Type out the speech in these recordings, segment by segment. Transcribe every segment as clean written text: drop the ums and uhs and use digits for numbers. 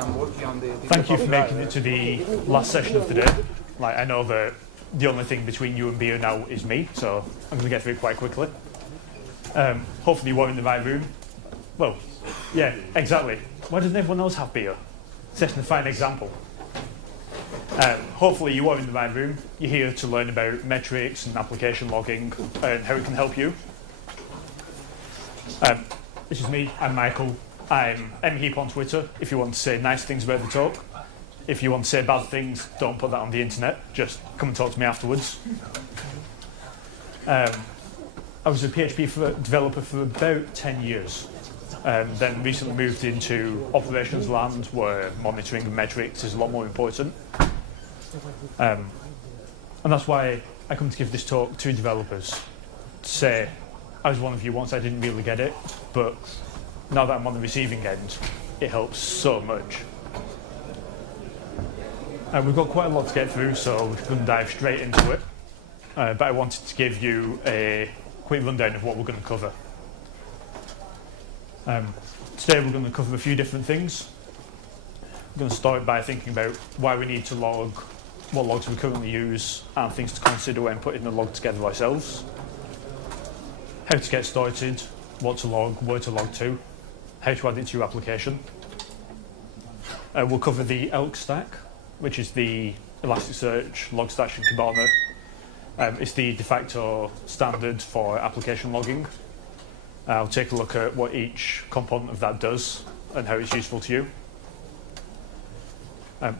Thank you for making it to the last session of the day. Like, I know that the only thing between you and beer now is me, so I'm going to get through it quite quickly. Hopefully you are in the right room. Well, yeah, exactly. Why doesn't everyone else have beer? Setting a fine example. Hopefully you are in the right room. You're here to learn about metrics and application logging and how it can help you. This is me, I'm Michael. I'm mheap on Twitter if you want to say nice things about the talk. If you want to say bad things, don't put that on the internet. Just come and talk to me afterwards. I was a PHP developer for about 10 years. Then recently moved into operations land where monitoring and metrics is a lot more important. And that's why I come to give this talk to developers. To say, I was one of you once, I didn't really get it, but now that I'm on the receiving end, it helps so much. We've got quite a lot to get through, so we're going to dive straight into it. But I wanted to give you a quick rundown of what we're going to cover. Today we're going to cover a few different things. We're going to start by thinking about why we need to log, what logs we currently use, and things to consider when putting the log together ourselves. How to get started, what to log, where to log to, how to add it to your application. We'll cover the ELK stack, which is the Elasticsearch, Logstash and Kibana. It's the de facto standard for application logging. I'll take a look at what each component of that does and how it's useful to you.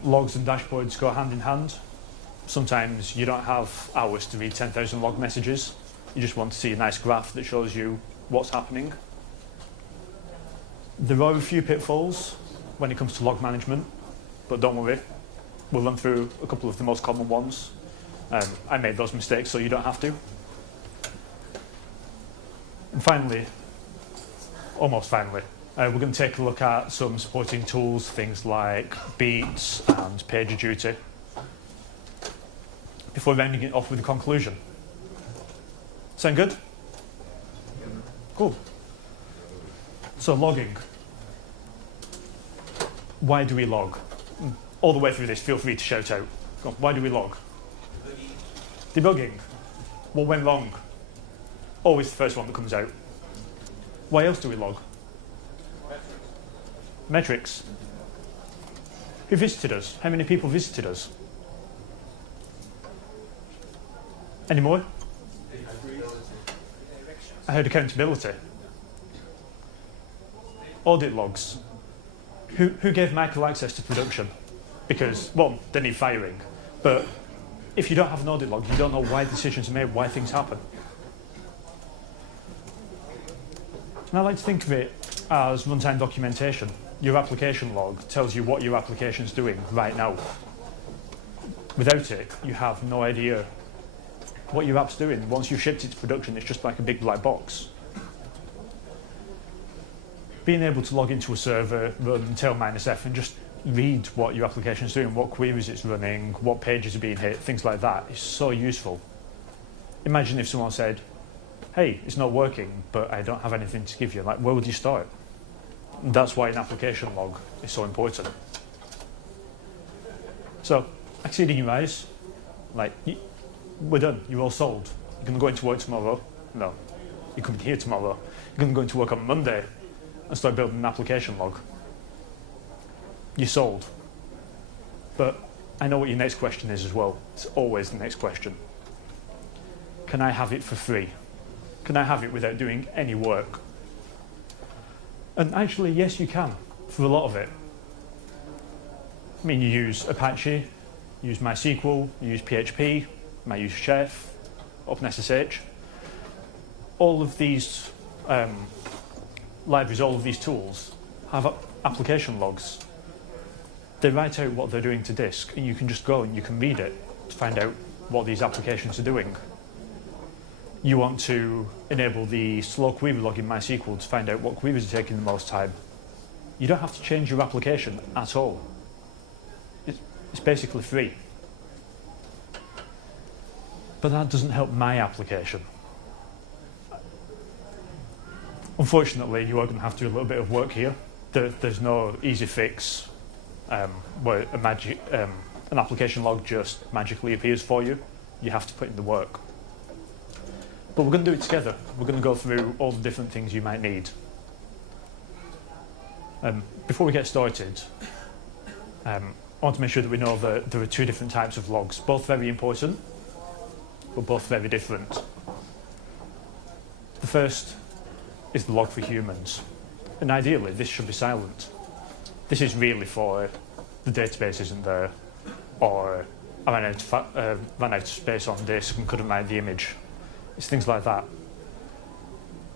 Logs and dashboards go hand in hand. Sometimes you don't have hours to read 10,000 log messages. You just want to see a nice graph that shows you what's happening. There are a few pitfalls when it comes to log management, but don't worry. We'll run through a couple of the most common ones. I made those mistakes, so you don't have to. And finally, almost finally, we're going to take a look at some supporting tools, things like Beats and PagerDuty, before rounding it off with a conclusion. Sound good? Cool. So logging. Why do we log? All the way through this, feel free to shout out. Go on, why do we log? Debugging. What went wrong? Always the first one that comes out. Why else do we log? Metrics. Who visited us? How many people visited us? Any more? I heard accountability. Audit logs. Who gave Michael access to production? Because, well, they need firing. But if you don't have an audit log, you don't know why decisions are made, why things happen. And I like to think of it as runtime documentation. Your application log tells you what your application's doing right now. Without it, you have no idea what your app's doing. Once you've shipped it to production, it's just like a big black box. Being able to log into a server, run tail-f, and just read what your application is doing, what queries it's running, what pages are being hit, things like that is so useful. Imagine if someone said, hey, it's not working, but I don't have anything to give you. Like, where would you start? And that's why an application log is so important. So, exceeding your eyes, like, we're done, you're all sold. You're going to go into work tomorrow? No. You're coming here tomorrow. You're going to go into work on Monday and start building an application log. You're sold. But I know what your next question is as well. It's always the next question. Can I have it for free? Can I have it without doing any work? And actually, yes, you can, for a lot of it. I mean, you use Apache, you use MySQL, you use PHP, you might use Chef, OpenSSH. All of these libraries, all of these tools have application logs. They write out what they're doing to disk, and you can just go and you can read it to find out what these applications are doing. You want to enable the slow query log in MySQL to find out what queries are taking the most time. You don't have to change your application at all. It's basically free. But that doesn't help my application. Unfortunately, you are going to have to do a little bit of work here. There's no easy fix. where an application log just magically appears for you. You have to put in the work. But we're going to do it together. We're going to go through all the different things you might need. Before we get started, I want to make sure that we know that there are two different types of logs, both very important, but both very different. The first is the log for humans, and ideally this should be silent. This is really for the database isn't there, or I ran out of space on disk and couldn't write the image. It's things like that.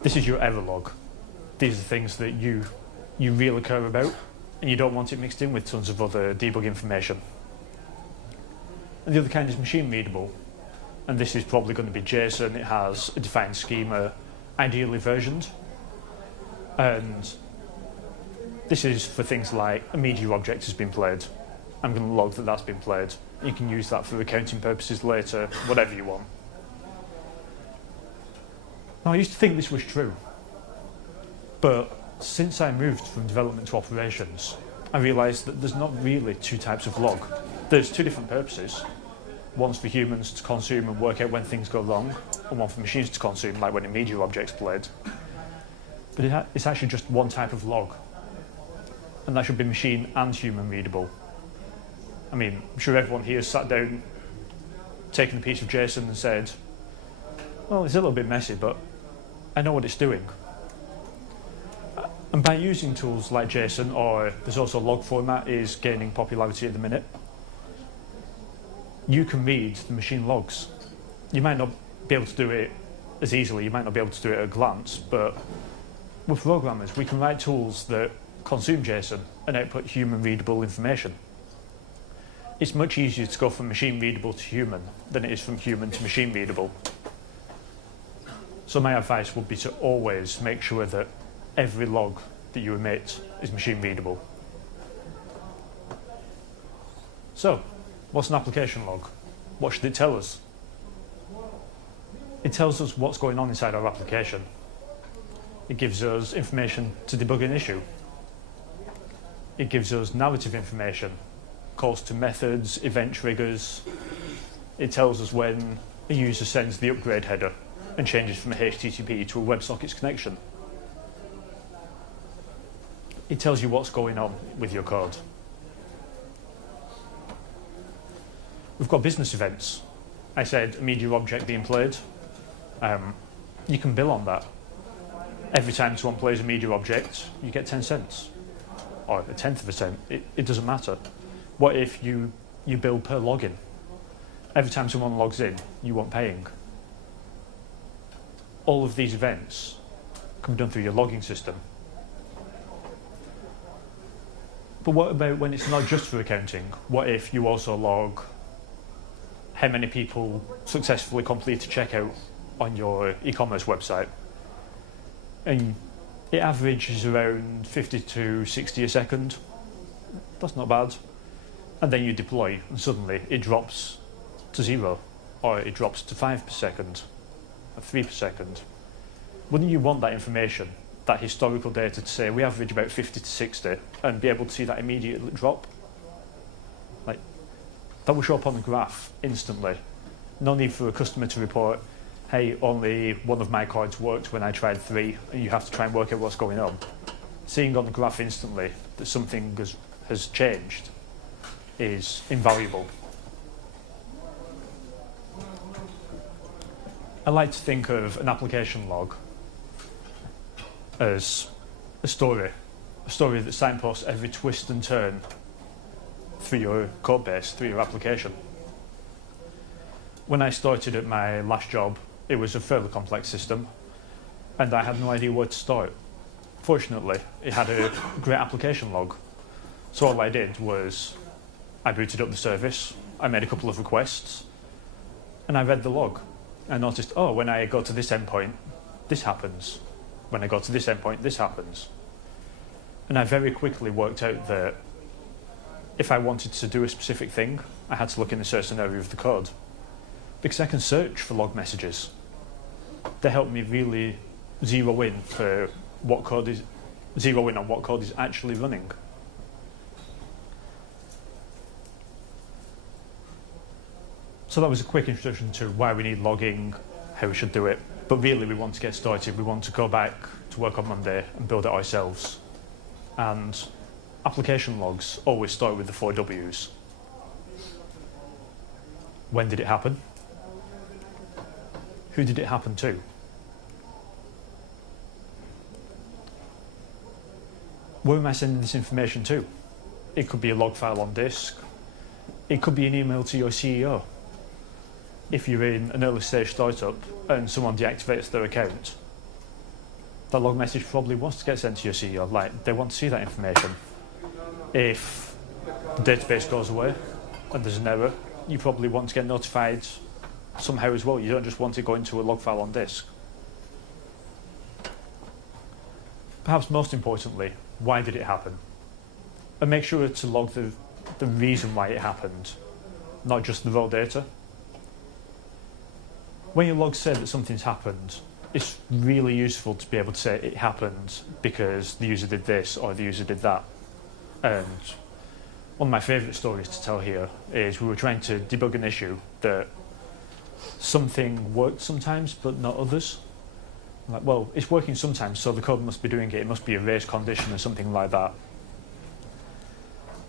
This is your error log. These are things that you really care about, and you don't want it mixed in with tons of other debug information. And the other kind is machine readable, and this is probably going to be JSON. It has a defined schema, ideally versioned, and this is for things like a media object has been played. I'm going to log that that's been played. You can use that for accounting purposes later, whatever you want. Now, I used to think this was true, but since I moved from development to operations, I realised that there's not really two types of log. There's two different purposes. One's for humans to consume and work out when things go wrong, and one for machines to consume, like when a media object's played. But it's actually just one type of log, and that should be machine and human readable. I mean, I'm sure everyone here has sat down, taken a piece of JSON and said, well, it's a little bit messy, but I know what it's doing. And by using tools like JSON, or there's also log format is gaining popularity at the minute, you can read the machine logs. You might not be able to do it as easily, you might not be able to do it at a glance, but with programmers, we can write tools that consume JSON and output human readable information. It's much easier to go from machine readable to human than it is from human to machine readable. So my advice would be to always make sure that every log that you emit is machine readable. So, what's an application log? What should it tell us? It tells us what's going on inside our application. It gives us information to debug an issue. It gives us narrative information, calls to methods, event triggers. It tells us when a user sends the upgrade header and changes from a HTTP to a WebSockets connection. It tells you what's going on with your code. We've got business events. I said a media object being played. You can bill on that. Every time someone plays a media object, you get 10 cents. Or a tenth of a cent. It doesn't matter. What if you bill per login? Every time someone logs in, you want paying. All of these events can be done through your logging system. But what about when it's not just for accounting? What if you also log how many people successfully complete a checkout on your e-commerce website? And it averages around 50 to 60 a second. That's not bad. And then you deploy, and suddenly it drops to 0, or it drops to 5 per second, or 3 per second. Wouldn't you want that information, that historical data, to say we average about 50 to 60, and be able to see that immediate drop? Like, that will show up on the graph instantly. No need for a customer to report, hey, only one of my cards worked when I tried 3, and you have to try and work out what's going on. Seeing on the graph instantly that something has changed is invaluable. I like to think of an application log as a story that signposts every twist and turn through your code base, through your application. When I started at my last job, it was a fairly complex system, and I had no idea where to start. Fortunately, it had a great application log. So all I did was I booted up the service, I made a couple of requests, and I read the log. I noticed, oh, when I go to this endpoint, this happens. When I go to this endpoint, this happens. And I very quickly worked out that if I wanted to do a specific thing, I had to look in a certain area of the code. Because I can search for log messages. They help me really zero in on what code is actually running. So that was a quick introduction to why we need logging, how we should do it. But really, we want to get started. We want to go back to work on Monday and build it ourselves. And application logs always start with the 4 Ws. When did it happen? Who did it happen to? Where am I sending this information to? It could be a log file on disk. It could be an email to your CEO. If you're in an early stage startup and someone deactivates their account, that log message probably wants to get sent to your CEO. Like, they want to see that information. If the database goes away and there's an error, you probably want to get notified somehow as well. You don't just want it going to a log file on disk. Perhaps most importantly, why did it happen? And make sure to log the reason why it happened, not just the raw data. When your logs say that something's happened, it's really useful to be able to say it happened because the user did this or the user did that. And one of my favourite stories to tell here is we were trying to debug an issue that something worked sometimes but not others. Like, well, it's working sometimes, so the code must be doing it. It must be a race condition or something like that.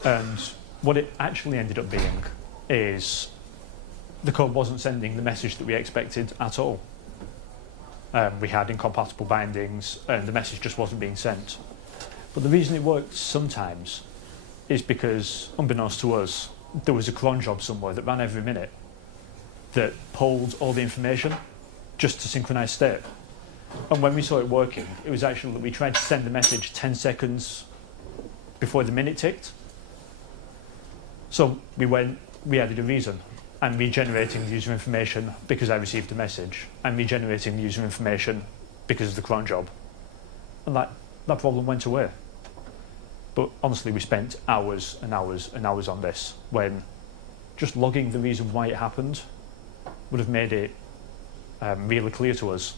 And what it actually ended up being is the code wasn't sending the message that we expected at all. We had incompatible bindings and the message just wasn't being sent. But the reason it worked sometimes is because, unbeknownst to us, there was a cron job somewhere that ran every minute that pulled all the information just to synchronize state. And when we saw it working, it was actually that we tried to send the message 10 seconds before the minute ticked. So we added a reason. I'm regenerating the user information because I received a message. I'm regenerating the user information because of the cron job. And that problem went away. But honestly, we spent hours and hours and hours on this when just logging the reason why it happened would have made it really clear to us.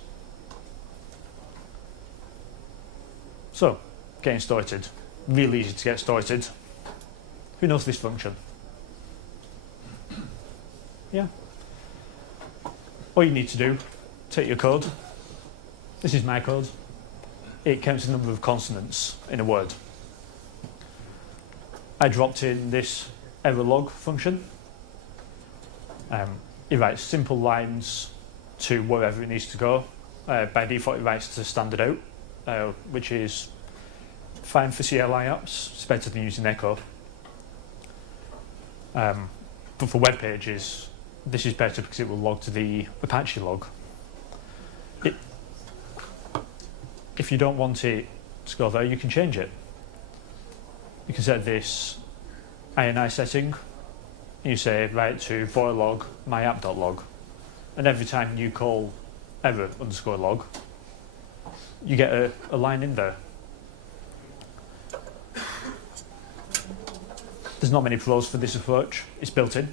So, getting started. Really easy to get started. Who knows this function? Yeah. All you need to do, take your code. This is my code. It counts the number of consonants in a word. I dropped in this error log function. It writes simple lines to wherever it needs to go. By default, it writes to standard out, which is fine for CLI apps. It's better than using echo. But for web pages, this is better because it will log to the Apache log. If you don't want it to go there, you can change it. You can set this INI setting. You say, write to void log myapp.log. And every time you call error_log, you get a line in there. There's not many pros for this approach. It's built in.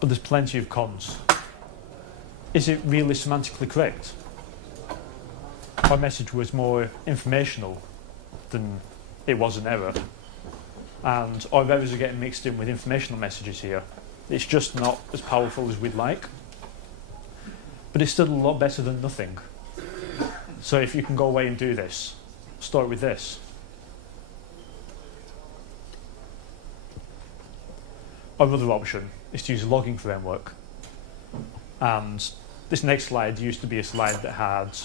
But there's plenty of cons. Is it really semantically correct? Our message was more informational than it was an error. And our errors are getting mixed in with informational messages here. It's just not as powerful as we'd like. But it's still a lot better than nothing. So if you can go away and do this, start with this. Our other option is to use a logging framework. And this next slide used to be a slide that had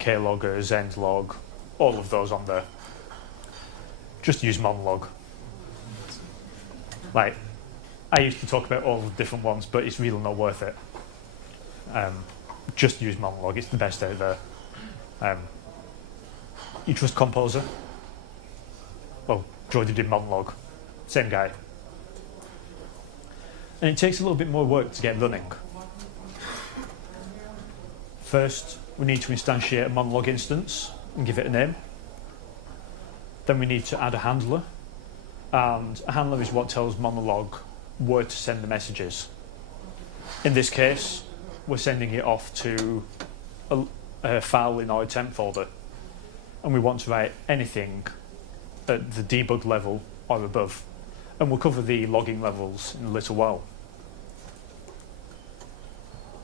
Klogger, Zendlog, all of those on there. Just use Monlog. Like, I used to talk about all the different ones, but it's really not worth it. Just use Monlog, it's the best out there. You trust Composer? Well, Jordy did Monlog, same guy. And it takes a little bit more work to get running. First, we need to instantiate a Monlog instance and give it a name. Then we need to add a handler. And a handler is what tells Monolog where to send the messages. In this case, we're sending it off to a file in our temp folder. And we want to write anything at the debug level or above. And we'll cover the logging levels in a little while.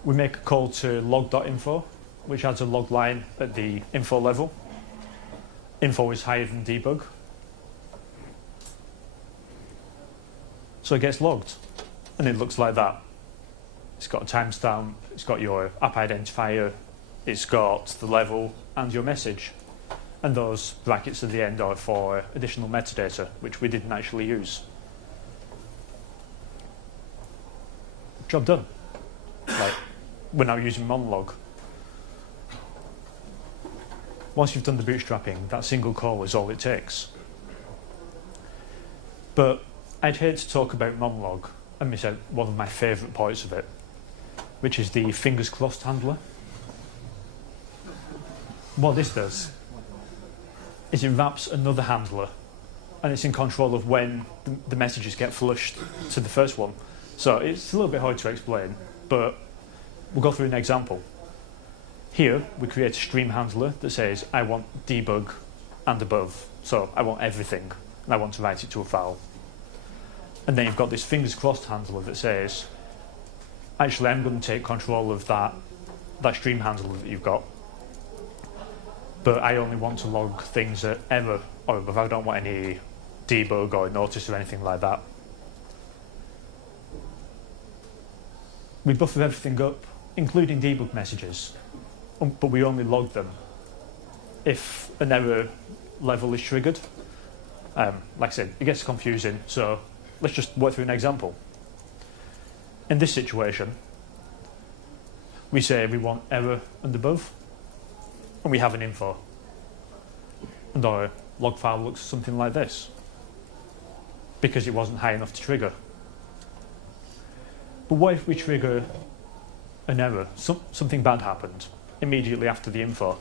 We make a call to log.mp4, which adds a log line at the info level. Info is higher than debug. So it gets logged, and it looks like that. It's got a timestamp, it's got your app identifier, it's got the level and your message. And those brackets at the end are for additional metadata, which we didn't actually use. Job done. Like, we're now using monologue. Once you've done the bootstrapping, that single call is all it takes. But I'd hate to talk about monologue and miss out one of my favourite parts of it, which is the fingers crossed handler. What this does is it wraps another handler, and it's in control of when the messages get flushed to the first one. So it's a little bit hard to explain, but we'll go through an example. Here, we create a stream handler that says, I want debug and above. So I want everything, and I want to write it to a file. And then you've got this fingers crossed handler that says, actually, I'm going to take control of that stream handler that you've got. But I only want to log things at error or above. I don't want any debug or notice or anything like that. We buffer everything up, including debug messages, but we only log them if an error level is triggered. Like I said, it gets confusing, so let's just work through an example. In this situation, we say we want error and above, and we have an info. And our log file looks something like this, because it wasn't high enough to trigger. But what if we trigger an error? Something bad happened immediately after the info.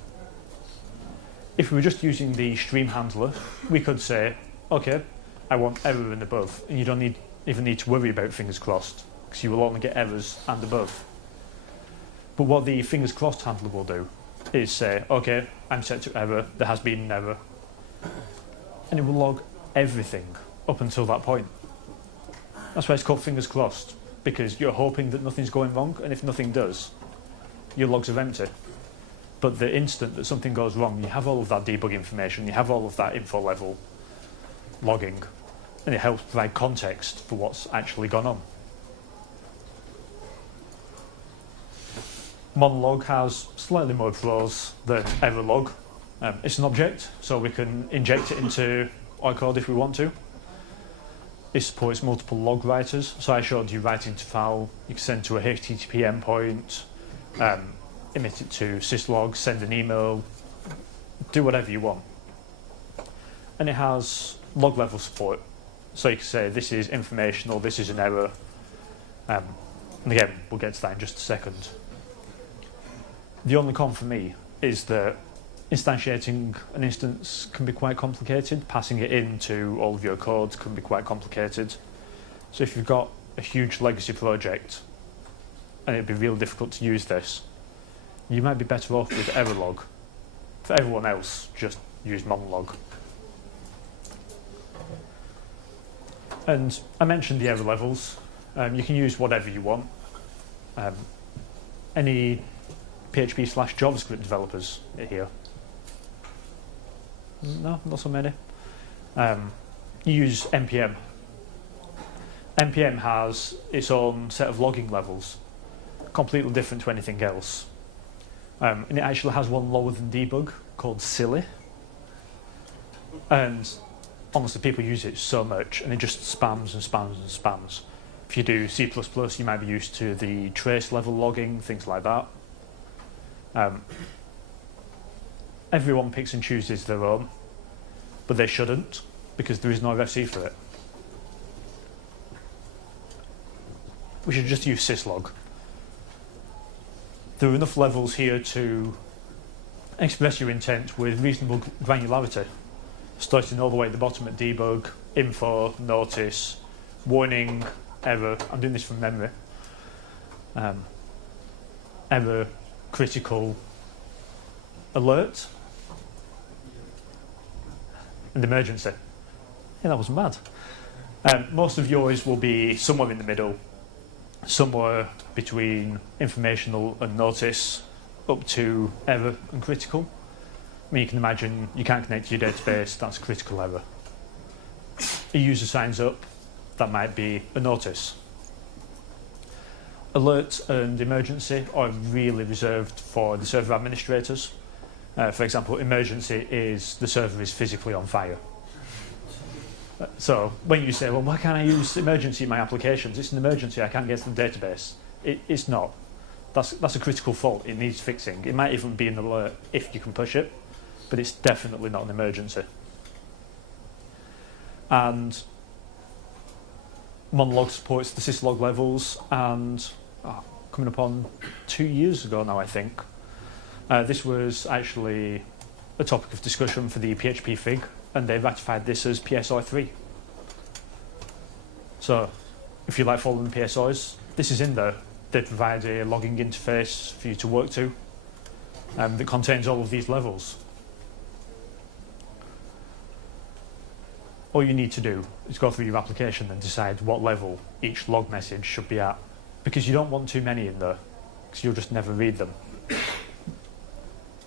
If we were just using the stream handler, we could say, okay, I want error and above, and you don't even need to worry about fingers crossed, because you will only get errors and above. But what the fingers crossed handler will do is say, okay, I'm set to error, there has been an error, and it will log everything up until that point. That's why it's called fingers crossed, because you're hoping that nothing's going wrong, and if nothing does, your logs are empty. But the instant that something goes wrong, you have all of that debug information, you have all of that info level logging, and it helps provide context for what's actually gone on. Monologue has slightly more pros than error log. It's an object, so we can inject it into our code if we want to. It supports multiple log writers, so I showed you writing to file. You can send to a HTTP endpoint, emit it to syslog, send an email, do whatever you want. And it has log level support, so you can say this is information or this is an error. And again, we'll get to that in just a second. The only con for me is that instantiating an instance can be quite complicated. Passing it into all of your code can be quite complicated. So if you've got a huge legacy project and it'd be really difficult to use this, you might be better off with error log. For everyone else, just use monologue. And I mentioned the error levels. You can use whatever you want. Any PHP/JavaScript developers here? No, not so many. You use npm. npm has its own set of logging levels, completely different to anything else. And it actually has one lower than debug called silly. And honestly, people use it so much, and it just spams and spams and spams. If you do C++, you might be used to the trace level logging, things like that. Everyone picks and chooses their own, but they shouldn't, because there is no RFC for it. We should just use syslog. There are enough levels here to express your intent with reasonable granularity, starting all the way at the bottom at debug, info, notice, warning, error. I'm doing this from memory. Error, critical, alert, and emergency. Yeah, that wasn't bad. Most of yours will be somewhere in the middle, somewhere between informational and notice, up to error and critical. I mean, you can imagine you can't connect to your database, that's a critical error. A user signs up, that might be a notice. Alert and emergency are really reserved for the server administrators. For example, emergency is the server is physically on fire. So when you say, well, why can't I use emergency in my applications? It's an emergency, I can't get to the database. It's not. That's a critical fault, it needs fixing. It might even be an alert if you can push it, but it's definitely not an emergency. And Monolog supports the syslog levels, and coming up on 2 years ago now, I think. This was actually a topic of discussion for the PHP FIG, and they ratified this as PSI 3. So, if you like following the PSIs, this is in there. They provide a logging interface for you to work to that contains all of these levels. All you need to do is go through your application and decide what level each log message should be at, because you don't want too many in there, because you'll just never read them.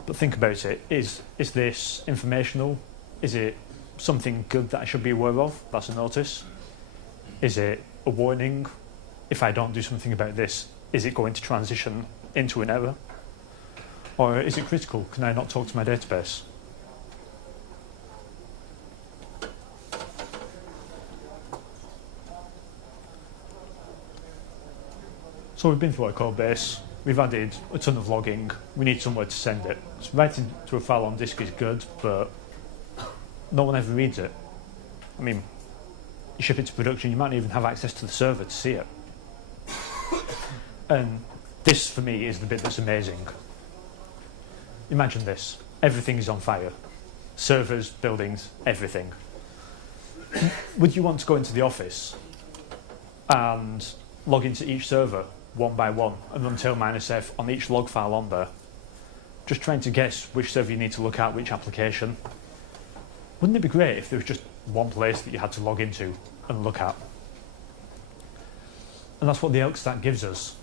But think about it. Is this informational? Is it something good that I should be aware of? That's a notice. Is it a warning? If I don't do something about this, is it going to transition into an error? Or is it critical? Can I not talk to my database? So we've been through our code base, we've added a ton of logging, we need somewhere to send it. So writing to a file on disk is good, but no one ever reads it. I mean, you ship it to production, you might not even have access to the server to see it. And this, for me, is the bit that's amazing. Imagine this. Everything is on fire. Servers, buildings, everything. Would you want to go into the office and log into each server one by one and run tail -f on each log file on there, just trying to guess which server you need to look at, which application? Wouldn't it be great if there was just one place that you had to log into and look at? And that's what the ELK stack gives us.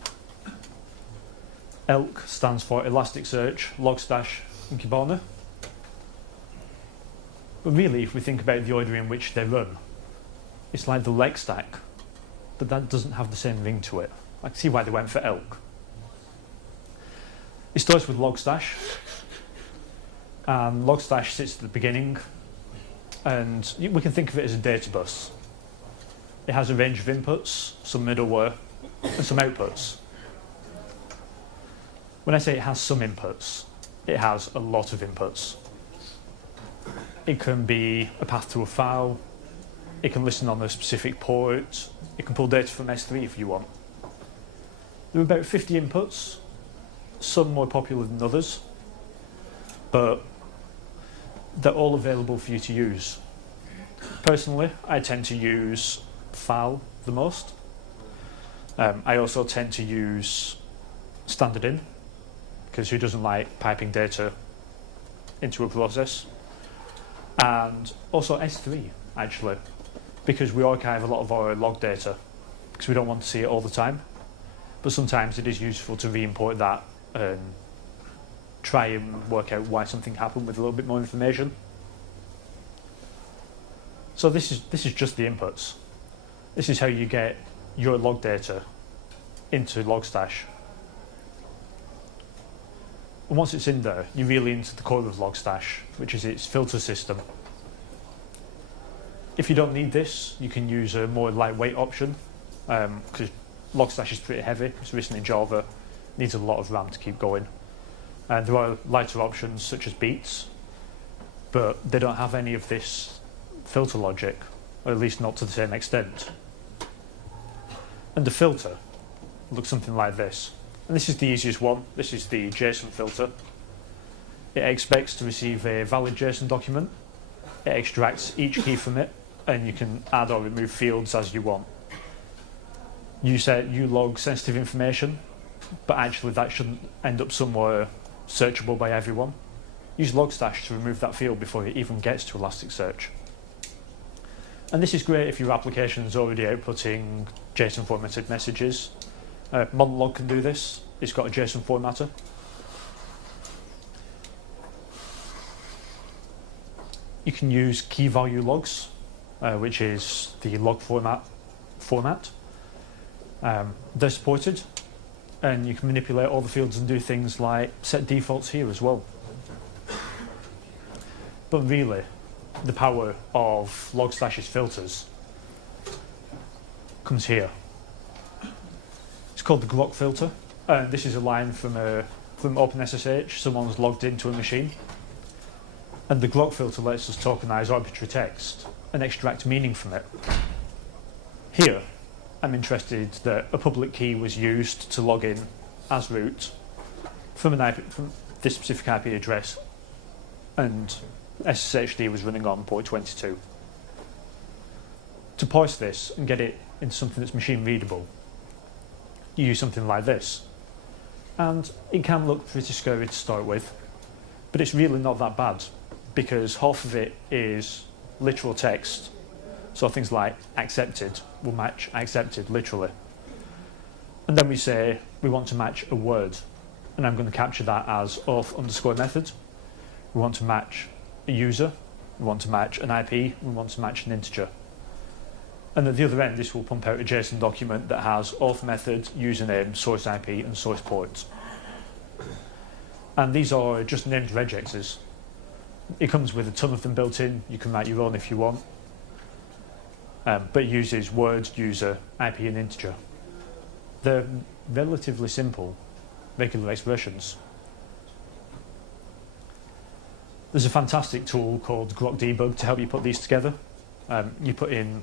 ELK stands for Elasticsearch, Logstash, and Kibana. But really, if we think about the order in which they run, it's like the leg stack, but that doesn't have the same ring to it. I can see why they went for ELK. It starts with Logstash, and Logstash sits at the beginning, and we can think of it as a data bus. It has a range of inputs, some middleware, and some outputs. When I say it has some inputs, it has a lot of inputs. It can be a path to a file, it can listen on a specific port, it can pull data from S3 if you want. There are about 50 inputs, some more popular than others, but they're all available for you to use. Personally, I tend to use file the most. I also tend to use standard in, because who doesn't like piping data into a process? And also S3, actually, because we archive a lot of our log data, because we don't want to see it all the time. But sometimes it is useful to re-import that and try and work out why something happened with a little bit more information. So this is just the inputs. This is how you get your log data into Logstash. And once it's in there, you're really into the core of Logstash, which is its filter system. If you don't need this, you can use a more lightweight option, because Logstash is pretty heavy. It's written in Java, needs a lot of RAM to keep going. And there are lighter options such as beats, but they don't have any of this filter logic, or at least not to the same extent. And the filter looks something like this. And this is the easiest one. This is the JSON filter. It expects to receive a valid JSON document. It extracts each key from it, and you can add or remove fields as you want. You log sensitive information, but actually that shouldn't end up somewhere searchable by everyone. Use Logstash to remove that field before it even gets to Elasticsearch. And this is great if your application is already outputting JSON formatted messages. Monolog can do this. It's got a JSON formatter. You can use key value logs, which is the log format. They're supported, and you can manipulate all the fields and do things like set defaults here as well. But really, the power of log/'s filters comes here. It's called the Grok filter. This is a line from OpenSSH. Someone's logged into a machine. And the Grok filter lets us tokenize arbitrary text and extract meaning from it. Here, I'm interested that a public key was used to log in as root from this specific IP address, and SSHD was running on port 22. To parse this and get it into something that's machine readable, you use something like this. And it can look pretty scary to start with, but it's really not that bad, because half of it is literal text. So things like accepted will match accepted literally. And then we say we want to match a word, and I'm going to capture that as auth_method. We want to match a user, we want to match an IP, we want to match an integer. And at the other end, this will pump out a JSON document that has auth method, username, source IP, and source port. And these are just named regexes. It comes with a ton of them built in. You can write your own if you want. But it uses word, user, IP, and integer. They're relatively simple, regular expressions. There's a fantastic tool called Grok Debug to help you put these together. You put in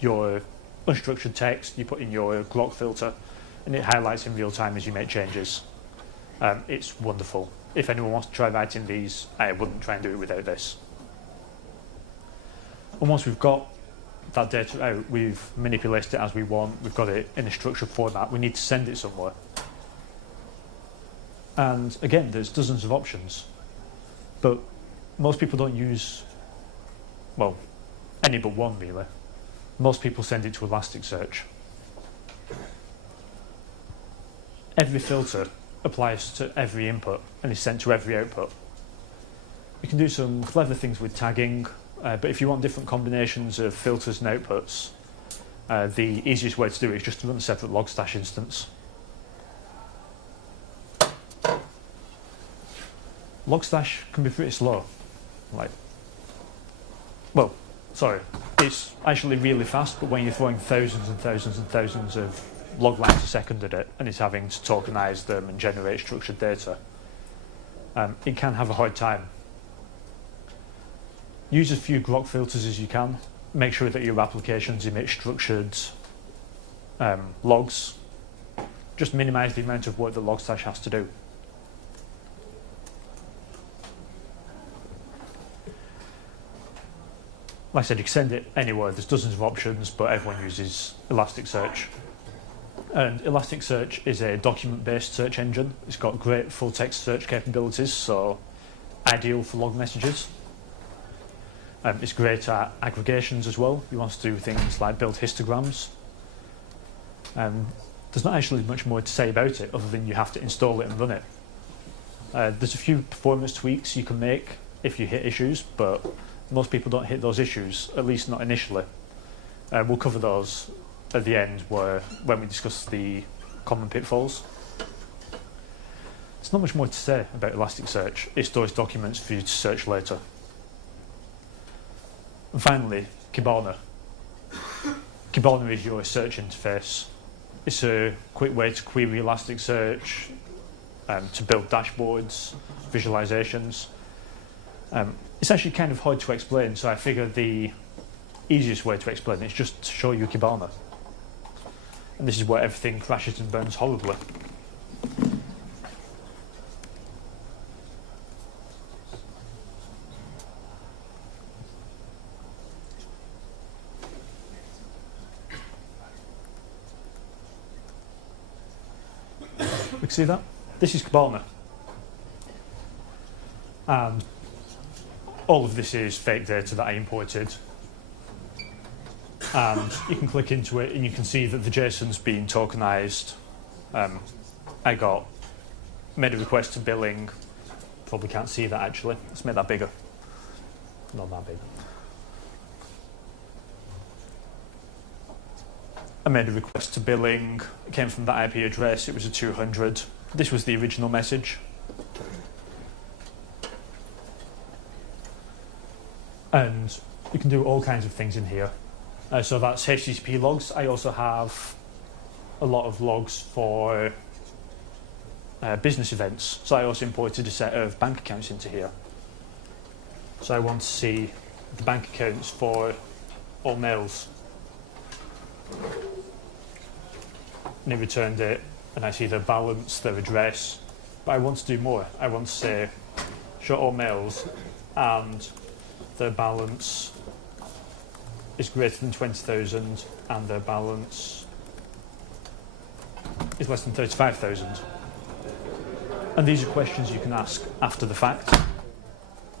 your unstructured text, you put in your Grok filter, and it highlights in real time as you make changes. It's wonderful. If anyone wants to try writing these, I wouldn't try and do it without this. And once we've got that data out, we've manipulated it as we want, we've got it in a structured format, we need to send it somewhere. And again, there's dozens of options. But most people don't use, well, any but one really. Most people send it to Elasticsearch. Every filter applies to every input and is sent to every output. You can do some clever things with tagging, but if you want different combinations of filters and outputs, the easiest way to do it is just to run a separate log/" instance. Log/ can be pretty slow. It's actually really fast, but when you're throwing thousands and thousands and thousands of log lines a second at it, and it's having to tokenize them and generate structured data, it can have a hard time. Use as few Grok filters as you can. Make sure that your applications emit structured logs. Just minimize the amount of work that log/ has to do. Like I said, you can send it anywhere. There's dozens of options, but everyone uses Elasticsearch. And Elasticsearch is a document-based search engine. It's got great full-text search capabilities, so ideal for log messages. It's great at aggregations as well. You want to do things like build histograms. There's not actually much more to say about it other than you have to install it and run it. There's a few performance tweaks you can make if you hit issues, but most people don't hit those issues, at least not initially. We'll cover those at the end when we discuss the common pitfalls. There's not much more to say about Elasticsearch. It stores documents for you to search later. And finally, Kibana. Kibana is your search interface. It's a quick way to query Elasticsearch, to build dashboards, visualizations. It's actually kind of hard to explain, so I figure the easiest way to explain it is just to show you Kibana. And this is where everything crashes and burns horribly. We can see that? This is Kibana. And all of this is fake data that I imported. and you can click into it and you can see that the JSON's been tokenized. I made a request to billing. Probably can't see that actually. Let's make that bigger. Not that big. I made a request to billing. It came from that IP address. It was a 200. This was the original message. And you can do all kinds of things in here. So that's HTTP logs. I also have a lot of logs for business events. So I also imported a set of bank accounts into here. So I want to see the bank accounts for all mails. And it returned it, and I see their balance, their address. But I want to do more. I want to say, show all mails, and their balance is greater than 20,000, and their balance is less than 35,000. And these are questions you can ask after the fact.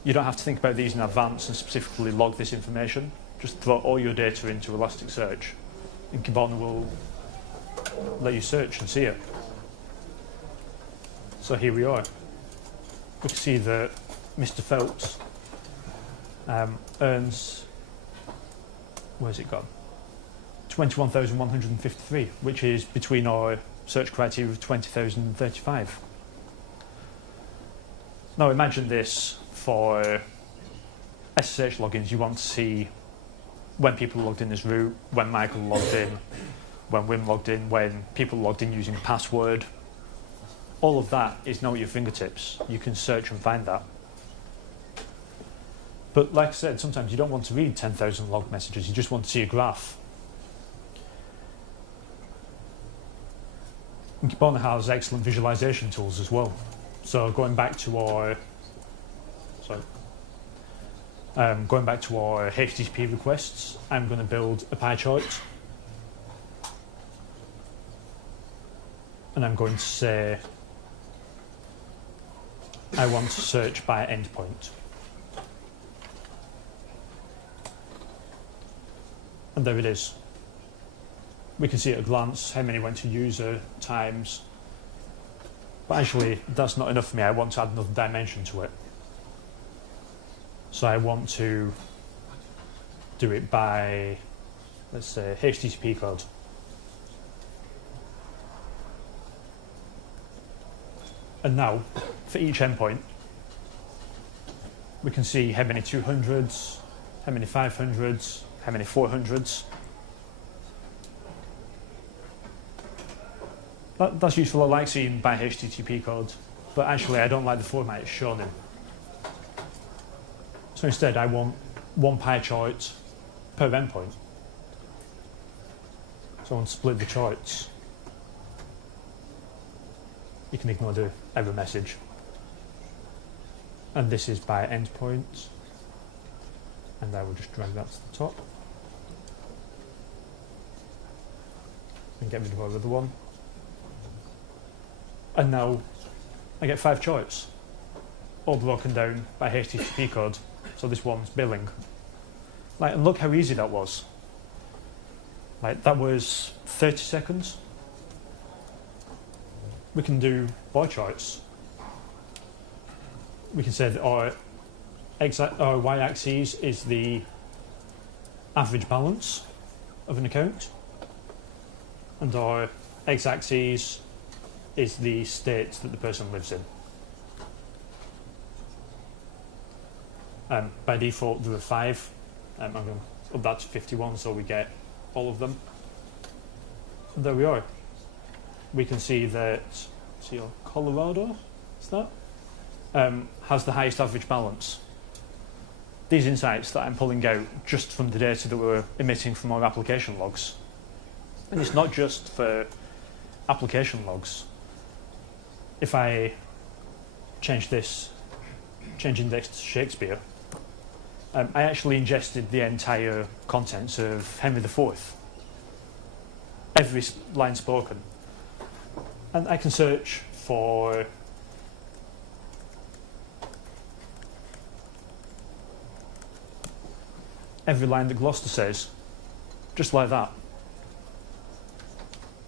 You don't have to think about these in advance and specifically log this information. Just throw all your data into Elasticsearch, and Kibana will let you search and see it. So here we are. We can see that Mr. Phelps earns, where's it gone? 21,153, which is between our search criteria of 20,000 and 35. Now imagine this for SSH logins. You want to see when people logged in as root, when Michael logged in, when Wim logged in, when people logged in using a password. All of that is now at your fingertips. You can search and find that. But like I said, sometimes you don't want to read 10,000 log messages, you just want to see a graph. And Kibana has excellent visualization tools as well. So going back to our HTTP requests, I'm going to build a pie chart. And I'm going to say I want to search by endpoint. And there it is. We can see at a glance how many went to user times. But actually, that's not enough for me. I want to add another dimension to it. So I want to do it by, let's say, HTTP code. And now, for each endpoint, we can see how many 200s, how many 500s, how many 400s. That's useful. I like seeing by HTTP code, but actually I don't like the format it's shown in. So instead I want one pie chart per endpoint. So I want to split the charts. You can ignore the error message. And this is by endpoint. And I will just drag that to the top. And get rid of our other one. And now I get 5 charts, all broken down by HTTP code. So this one's billing. And look how easy that was. That was 30 seconds. We can do bar charts. We can say that our y-axis is the average balance of an account, and our x-axis is the state that the person lives in. By default there are 5. I'm going to up that to 51 so we get all of them. And there we are. We can see that Colorado, is that? Has the highest average balance. These insights that I'm pulling out just from the data that we're emitting from our application logs. And it's not just for application logs. If I change index to Shakespeare, I actually ingested the entire contents of Henry IV. Every line spoken. And I can search for every line that Gloucester says. just like that.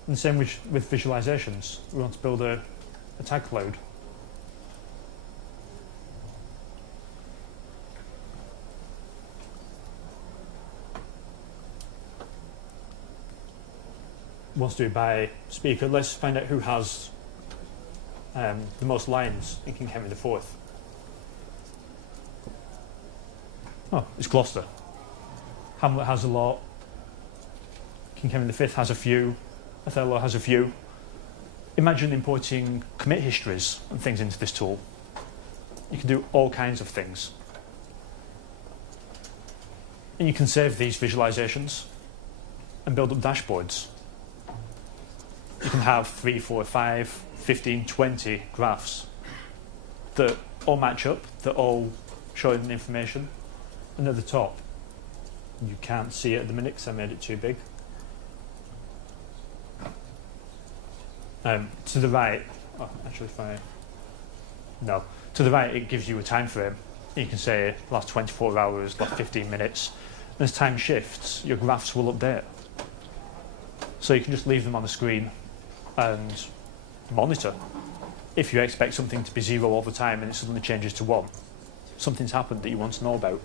And the same with visualizations. We want to build a tag cloud. We want to do it by speaker. Let's find out who has the most lines in King Henry IV. Oh, it's Gloucester. Hamlet has a lot. King Henry V has a few. Othello has a few. Imagine importing commit histories and things into this tool. You can do all kinds of things. And you can save these visualizations and build up dashboards. You can have 3, 4, 5, 15, 20 graphs that all match up, that all show the information. And at the top, you can't see it at the minute because I made it too big. To the right, to the right it gives you a time frame. You can say last 24 hours, last 15 minutes. And as time shifts, your graphs will update. So you can just leave them on the screen and monitor. If you expect something to be 0 all the time and it suddenly changes to 1, something's happened that you want to know about.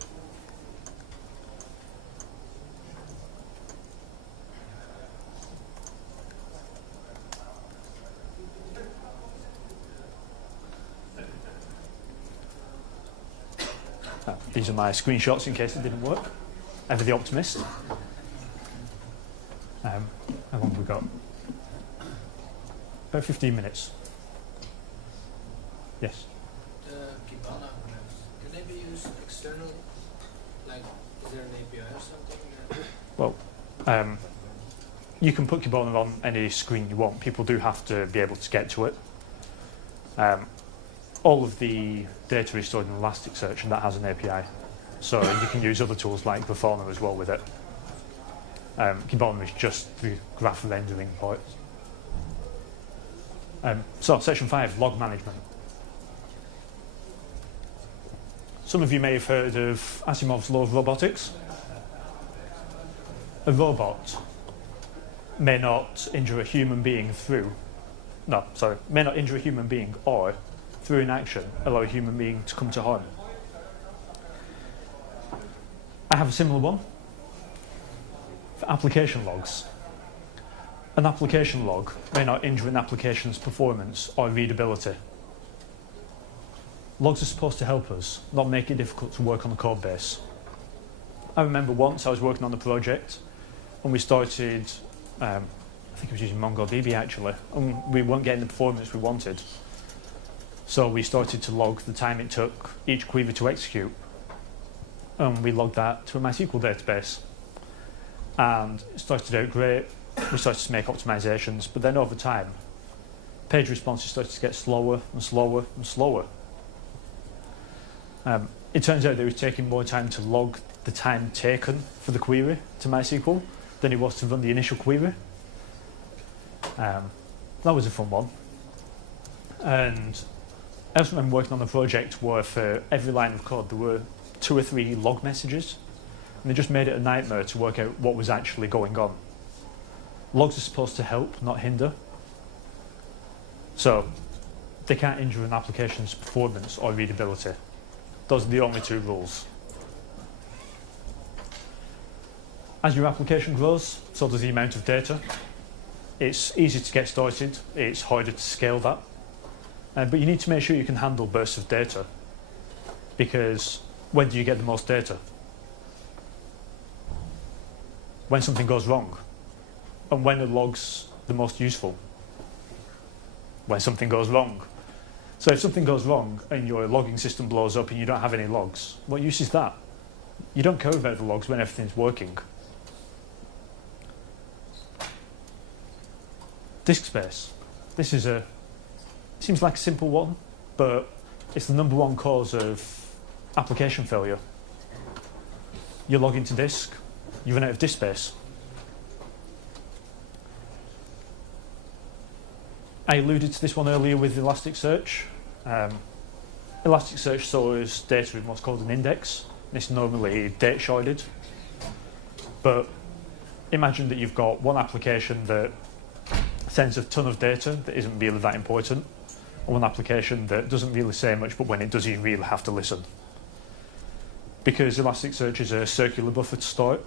These are my screenshots in case it didn't work. Ever the optimist. How long have we got? About 15 minutes. Yes? The Kibana graphs, can they be used external? Like, is there an API or something? Well, you can put Kibana on any screen you want. People do have to be able to get to it. All of the data is stored in Elasticsearch, and that has an API. So you can use other tools like Grafana as well with it. Kibana is just the graph rendering part. So, section 5, log management. Some of you may have heard of Asimov's law of robotics. A robot may not injure a human being may not injure a human being or, through inaction, allow a human being to come to harm. I have a similar one for application logs. An application log may not injure an application's performance or readability. Logs are supposed to help us, not make it difficult to work on the code base. I remember once I was working on a project and we started, I think I was using MongoDB actually, and we weren't getting the performance we wanted. So we started to log the time it took each query to execute. And we logged that to a MySQL database. And it started out great. We started to make optimizations, but then over time, page responses started to get slower and slower and slower. It turns out that it was taking more time to log the time taken for the query to MySQL than it was to run the initial query. That was a fun one. And I also remember working on a project where for every line of code there were 2 or 3 log messages, and they just made it a nightmare to work out what was actually going on. Logs are supposed to help, not hinder. So they can't injure an application's performance or readability. Those are the only 2 rules. As your application grows, so does the amount of data. It's easy to get started, it's harder to scale that. But you need to make sure you can handle bursts of data, because when do you get the most data? When something goes wrong. And when are logs the most useful? When something goes wrong. So if something goes wrong and your logging system blows up and you don't have any logs, what use is that? You don't care about the logs when everything's working. Disk space. This is seems like a simple one, but it's the #1 cause of application failure. You log into disk, you run out of disk space. I alluded to this one earlier with Elasticsearch. Elasticsearch stores data in what's called an index. It's normally date sharded, but imagine that you've got one application that sends a ton of data that isn't really that important, or one application that doesn't really say much, but when it does, you really have to listen. Because Elasticsearch is a circular buffer to store it,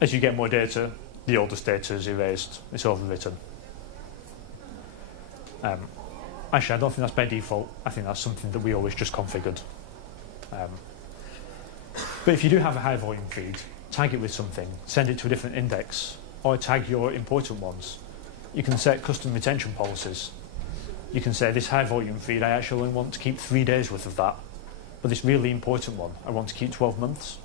as you get more data, the oldest data is erased, it's overwritten. Actually, I don't think that's by default. I think that's something that we always just configured. But if you do have a high volume feed, tag it with something, send it to a different index, or tag your important ones. You can set custom retention policies. You can say, this high volume feed, I actually only want to keep 3 days worth of that. But this really important one, I want to keep 12 months.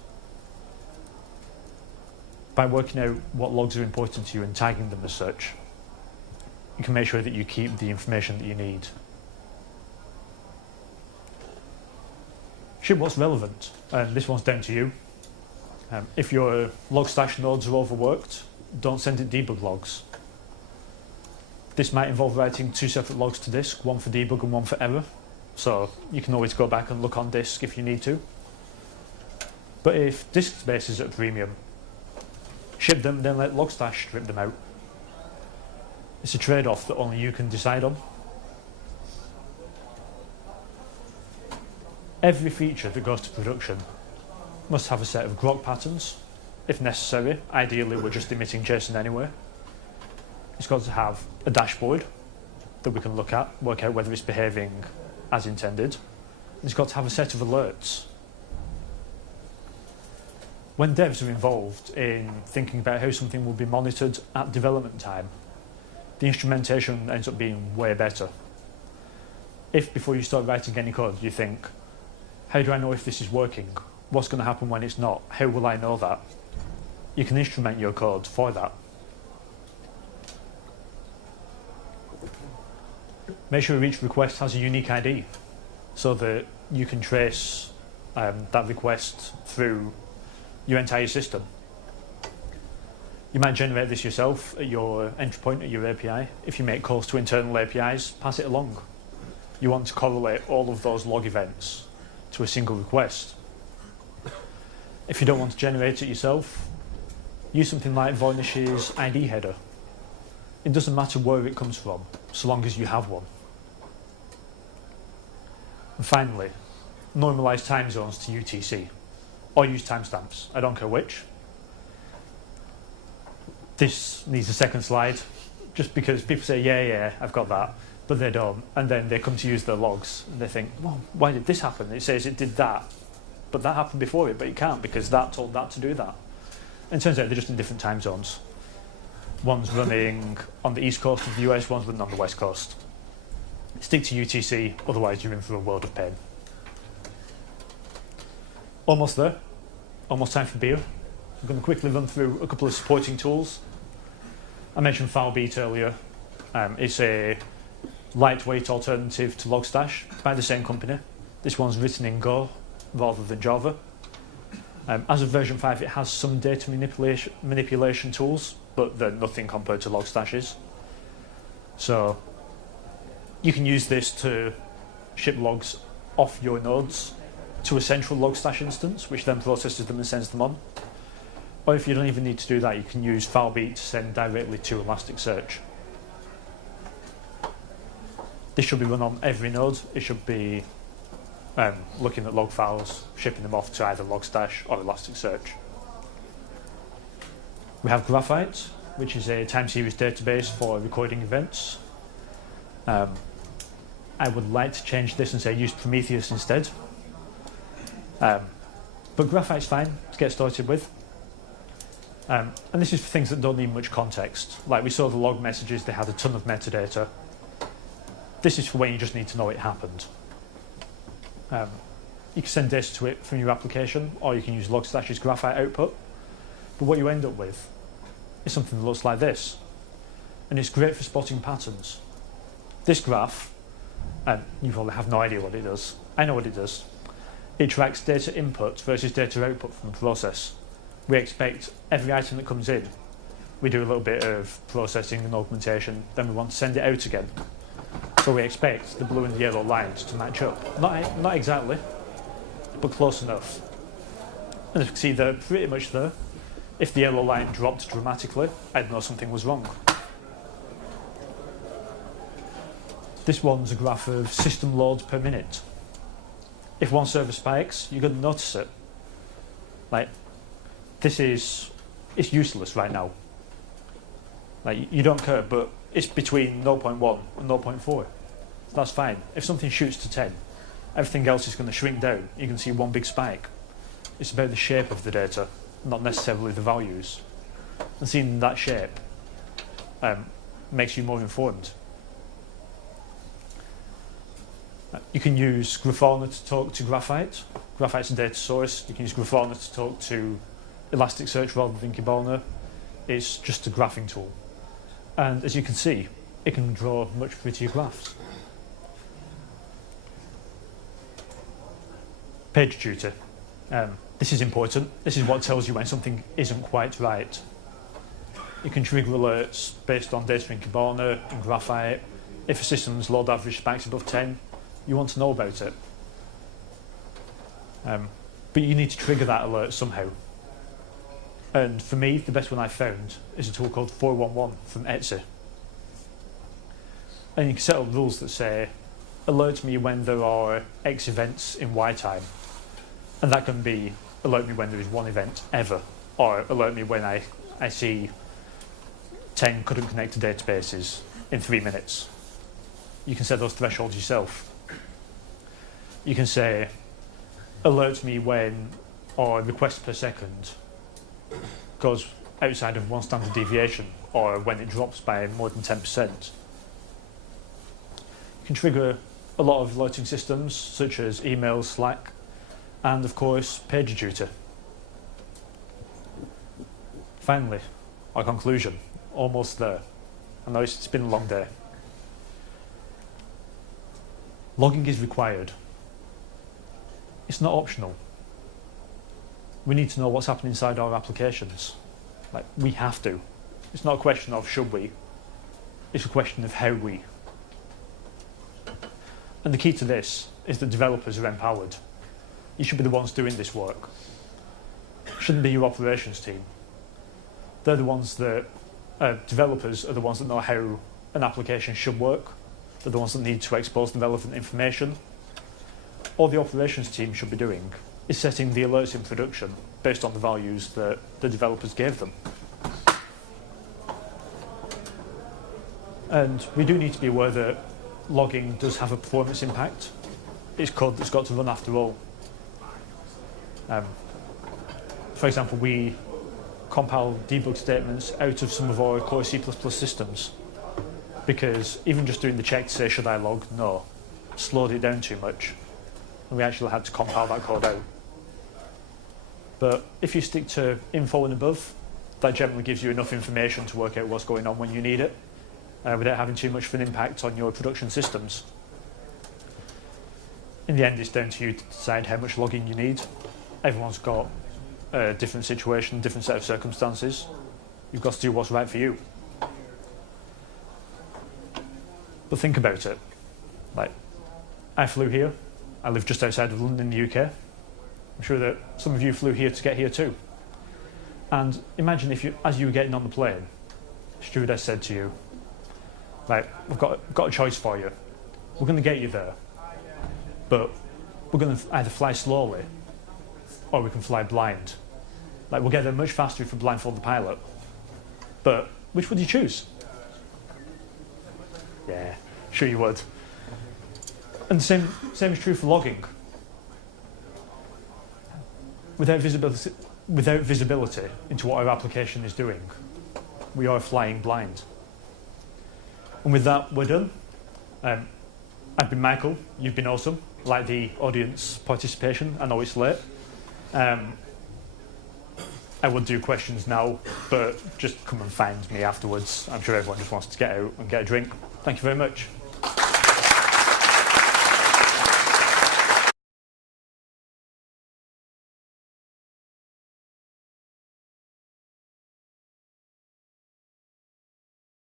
By working out what logs are important to you and tagging them as such, you can make sure that you keep the information that you need. Ship what's relevant, and this one's down to you. If your Logstash nodes are overworked, don't send it debug logs. This might involve writing 2 separate logs to disk, one for debug and one for error. So you can always go back and look on disk if you need to. But if disk space is at a premium, ship them, then let Logstash strip them out. It's a trade-off that only you can decide on. Every feature that goes to production must have a set of grok patterns, if necessary. Ideally, we're just emitting JSON anyway. It's got to have a dashboard that we can look at, work out whether it's behaving as intended. It's got to have a set of alerts. When devs are involved in thinking about how something will be monitored at development time, the instrumentation ends up being way better. If before you start writing any code you think, how do I know if this is working? What's going to happen when it's not? How will I know that? You can instrument your code for that. Make sure each request has a unique ID so that you can trace that request through your entire system. You might generate this yourself at your entry point at your API. If you make calls to internal APIs, pass it along. You want to correlate all of those log events to a single request. If you don't want to generate it yourself, use something like Varnish's ID header. It doesn't matter where it comes from, so long as you have one. And finally, normalize time zones to UTC, or use timestamps. I don't care which. This needs a second slide, just because people say, yeah, I've got that, but they don't. And then they come to use their logs, and they think, well, why did this happen? It says it did that, but that happened before it, but it can't, because that told that to do that. And it turns out they're just in different time zones. One's running on the east coast of the US, one's running on the west coast. Stick to UTC, otherwise you're in for a world of pain. Almost there. Almost time for beer. I'm going to quickly run through a couple of supporting tools. I mentioned FileBeat earlier. It's a lightweight alternative to Logstash by the same company. This one's written in Go rather than Java. As of version 5, it has some data manipulation tools, but they're nothing compared to Logstash's. So you can use this to ship logs off your nodes to a central Logstash instance, which then processes them and sends them on. Or if you don't even need to do that, you can use FileBeat to send directly to Elasticsearch. This should be run on every node. It should be looking at log files, shipping them off to either Logstash or Elasticsearch. We have Graphite, which is a time series database for recording events. I would like to change this and say use Prometheus instead. But Graphite's fine to get started with. And this is for things that don't need much context. Like we saw the log messages, they had a ton of metadata. This is for when you just need to know it happened. You can send data to it from your application, or you can use Logstash's Graphite output. But what you end up with is something that looks like this. And it's great for spotting patterns. This graph, and you probably have no idea what it does. I know what it does. It tracks data input versus data output from the process. We expect every item that comes in, we do a little bit of processing and augmentation, then we want to send it out again. So we expect the blue and the yellow lines to match up. Not exactly, but close enough. And as you can see, they're pretty much there. If the yellow line dropped dramatically, I'd know something was wrong. This one's a graph of system loads per minute. If one server spikes, you're going to notice it. Like, it's useless right now. Like, you don't care, but it's between 0.1 and 0.4. That's fine. If something shoots to 10, everything else is going to shrink down. You can see one big spike. It's about the shape of the data, not necessarily the values. And seeing that shape makes you more informed. You can use Grafana to talk to Graphite. Graphite's a data source. You can use Grafana to talk to Elasticsearch rather than Kibana. It's just a graphing tool. And as you can see, it can draw much prettier graphs. PagerDuty. This is important. This is what tells you when something isn't quite right. You can trigger alerts based on data in Kibana, in Graphite. If a system's load average spikes above 10, you want to know about it. But you need to trigger that alert somehow. And for me, the best one I found is a tool called 411 from Etsy. And you can set up rules that say, alert me when there are X events in Y time. And that can be, alert me when there is one event ever, or alert me when I see 10 couldn't connect to databases in 3 minutes. You can set those thresholds yourself. You can say, alert me when our request per second goes outside of one standard deviation, or when it drops by more than 10%. You can trigger a lot of alerting systems, such as email, Slack, and of course, PagerDuty. Finally, our conclusion, almost there. I know it's been a long day. Logging is required. It's not optional. We need to know what's happening inside our applications. Like, we have to. It's not a question of should we, it's a question of how we. And the key to this is that developers are empowered. You should be the ones doing this work. It shouldn't be your operations team. They're the ones that, developers are the ones that know how an application should work. They're the ones that need to expose the relevant information. All the operations team should be doing is setting the alerts in production based on the values that the developers gave them. And we do need to be aware that logging does have a performance impact. It's code that's got to run after all. For example, we compile debug statements out of some of our core C++ systems because even just doing the check to say, should I log? No. Slowed it down too much. And we actually had to compile that code out. But if you stick to info and above, that generally gives you enough information to work out what's going on when you need it, without having too much of an impact on your production systems. In the end, it's down to you to decide how much logging you need. Everyone's got a different situation, different set of circumstances. You've got to do what's right for you. But think about it. Like, I flew here. I live just outside of London in the UK. I'm sure that some of you flew here to get here too. And imagine if you, as you were getting on the plane, stewardess said to you, right, we've got a choice for you. We're going to get you there, but we're going to either fly slowly or we can fly blind. Like, we'll get there much faster if we blindfold the pilot. But which would you choose? Yeah, sure you would. And the same is true for logging. Without visibility into what our application is doing, we are flying blind. And with that, we're done. I've been Michael. You've been awesome. Like the audience participation. I know it's late. I would do questions now, but just come and find me afterwards. I'm sure everyone just wants to get out and get a drink. Thank you very much.